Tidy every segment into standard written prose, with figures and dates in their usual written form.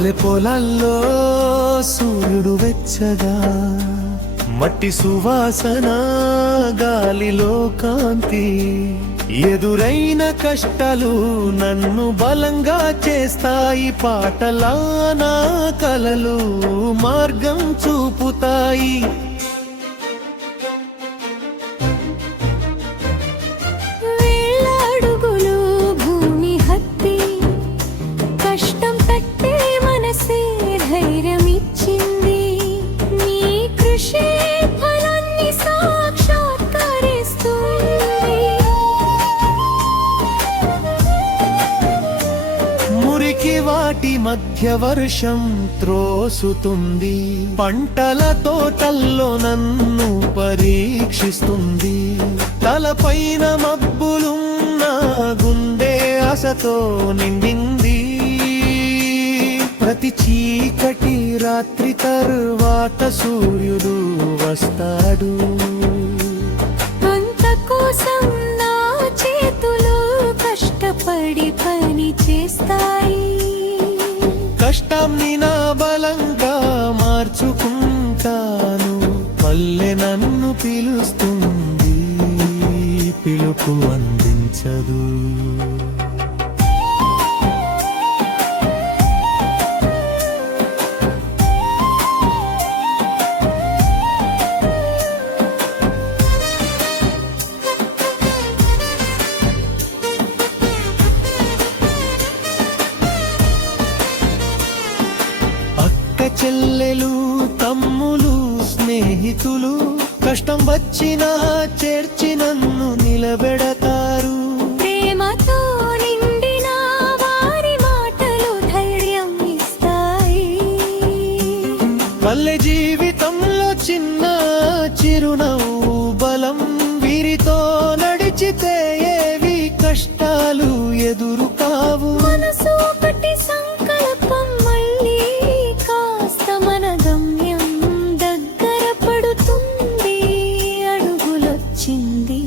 పల్లె పొలాల్లో సూర్యుడు వెచ్చగా, మట్టి సువాసన, గాలిలో కాంతి. ఎదురైన కష్టాలు నన్ను బలంగా చేస్తాయి. పాటలా నా కలలు మార్గం చూపుతాయి. వాటి మధ్య వర్షం త్రోసుతుంది. పంటల తోటల్లో నన్ను పరీక్షిస్తుంది. తలపైన మబ్బులున్న గుండె ఆశతో నిండింది. ప్రతి చీకటి రాత్రి తరువాత సూర్యుడు వస్తాడు. అంత కోసం నా చేతులు కష్టపడి పని చేస్తాయి. కష్టాన్ని నా బలంగా మార్చుకుంటాను. పల్లె నన్ను పిలుస్తుంది, పిలుపు అందించదు. చెల్లెలు, తమ్ములు, స్నేహితులు కష్టం వచ్చినా చేర్చి నన్ను నిలబెడతారు. ప్రేమతో నిండిన వారి మాటలు ధైర్యం ఇస్తాయి. పల్లె జీవితంలో చిన్న చిరునవ్వు బలం. వీరితో నడిచితే ఏవి కష్టాలు ఎదురు కావు. మనసు ఒకటి సంకల్పం, మళ్ళీ కాస్త మన గమ్యం దగ్గర పడుతుంది. అడుగులొచ్చింది.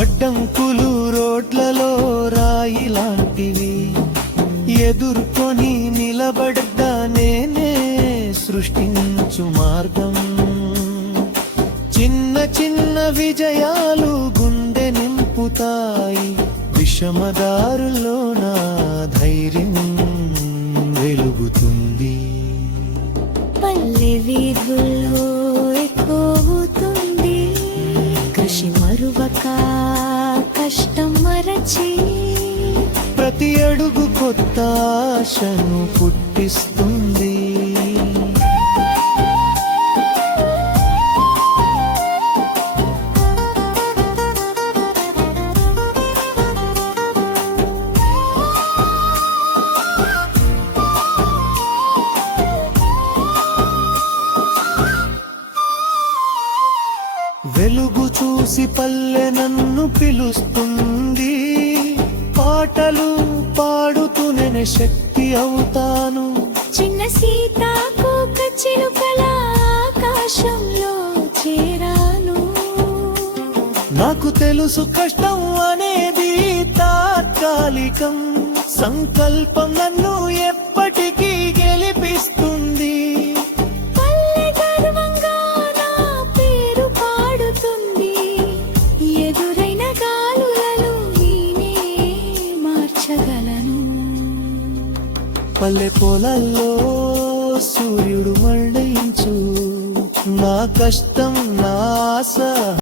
అడ్డంకులు రోడ్లలో రాయి లాంటివి ఎదుర్కొని నిలబడ్డా నేనే సృష్టించు మార్గం. చిన్న చిన్న విజయాలు గుండె నింపుతాయి. విషమదారుల్లో నా ధైర్యం వెలుగుతుంది. పల్లె వీధుల్లో ఎక్కుతుంది. కృషి మరువక కష్టం మరచి, ప్రతి అడుగు కొత్త ఆశను పుట్టిస్తుంది. వెలుగు చూసి పల్లె నన్ను పిలుస్తుంది. పాటలు పాడుతూ నేను శక్తి అవుతాను. చిన్న సీతాకోక చిలుకల ఆకాశంలో చేరాను. నాకు తెలుసు కష్టం అనేది తాత్కాలికం. సంకల్పం నన్ను ఎప్పటికీ గెలిపిస్తుంది. పల్లె పొలాల్లో సూర్యుడు మళ్ళించు. నా కష్టం, నా ఆశ